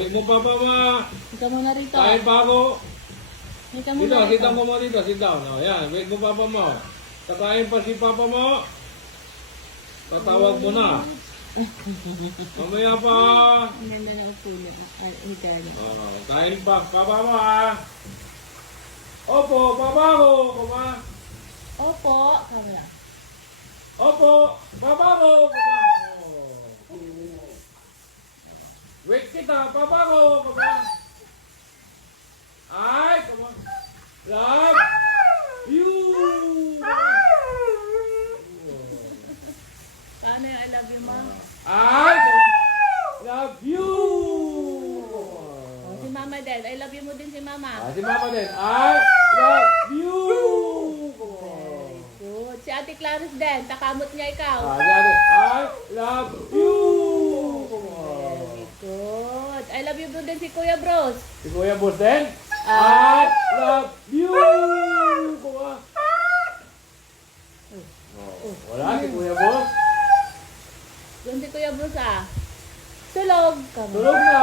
Wait mo papa mo. Ika muna rito. Kain pa ako. Ika Dito, muna sit rito. down mo dito, sit down. O, yan, wait mo papa mo. Kakain pa si papa mo. Tatawag mo na. Mamaya pa. Ang ganda na upulit. Ay, higa niya. Kain pa, papa mo ha. Opo, papa ko. Kuma. Opo. Kamala. Opo, papa ko. Kuma. Wait kita, papa ko. Kuma. Ay, kuma. Love you. Paano yung I love you, ma? Ay, kuma. Love you. Oh, si mama din. I love you mo din si mama. Si mama din. I love you. Very good. Si Ate Clarice din. Takamot niya ikaw. I love you. Very good. I love you mo din si Kuya Bros. Si Kuya Boss din. I love you. Wala si Kuya Boss. Doon si Kuya Bros ah. Tulog. Kamo. Tulog na.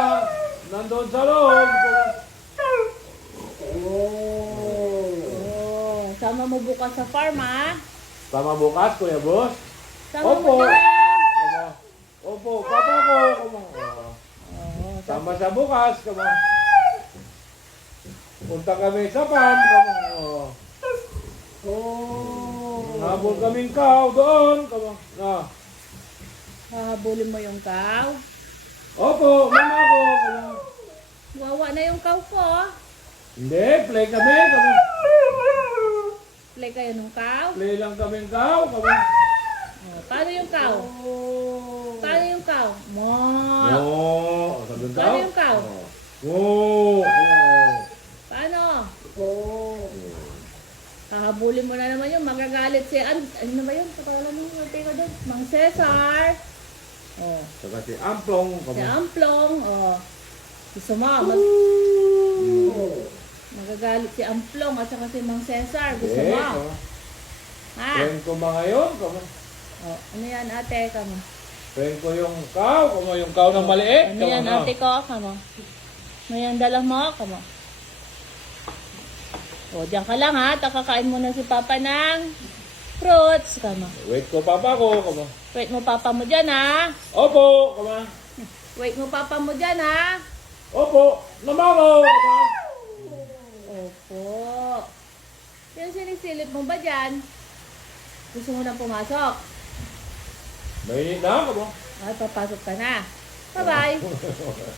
Nandun sa loob. Oh, sama mo bukas sa farm ah. Tama bukas, Kuya Boss. Sama Opo. mo din. Opo, papa ko. Oh, Tama sa bukas. Punta kami sa farm. Habol kaming cow doon. hahabulin mo yung cow. Opo, mama ko. Wawa na yung cow ko. Hindi, play kami. Play kayo ng cow. Play lang kaming cow. Oh, paano yung cow? Paano yung cow? Mo. Oo, sabi ng Paano yung cow? Oo. Paano? Hahabulin mo na naman yung magagalit si ano ba yun? Patawalan mo yung ko doon. Mang Cesar. Oh. Saka si Amplong. Si Amplong. Oh. Gusto mo? Magagalit si Amplong at saka si Mang Cesar. Gusto mo? Ha? Friend ko ba ngayon? Oh, ano yan ate? Kamo. Friend ko yung cow. Yung cow ng maliit. Ano yan ate ko? Kamo. Ano yan dala mo? Kamo. O, diyan ka lang ha. Takakain muna si Papa ng fruits. Kamo. Wait ko papa ko. Wait mo Papa mo dyan ha. Opo. Wait mo Papa mo dyan ha. Opo. Namako. Opo. Yung sinisilip mo ba dyan? Gusto mo nang pumasok? Mainit na. Ay, papasok ka na. Bye-bye.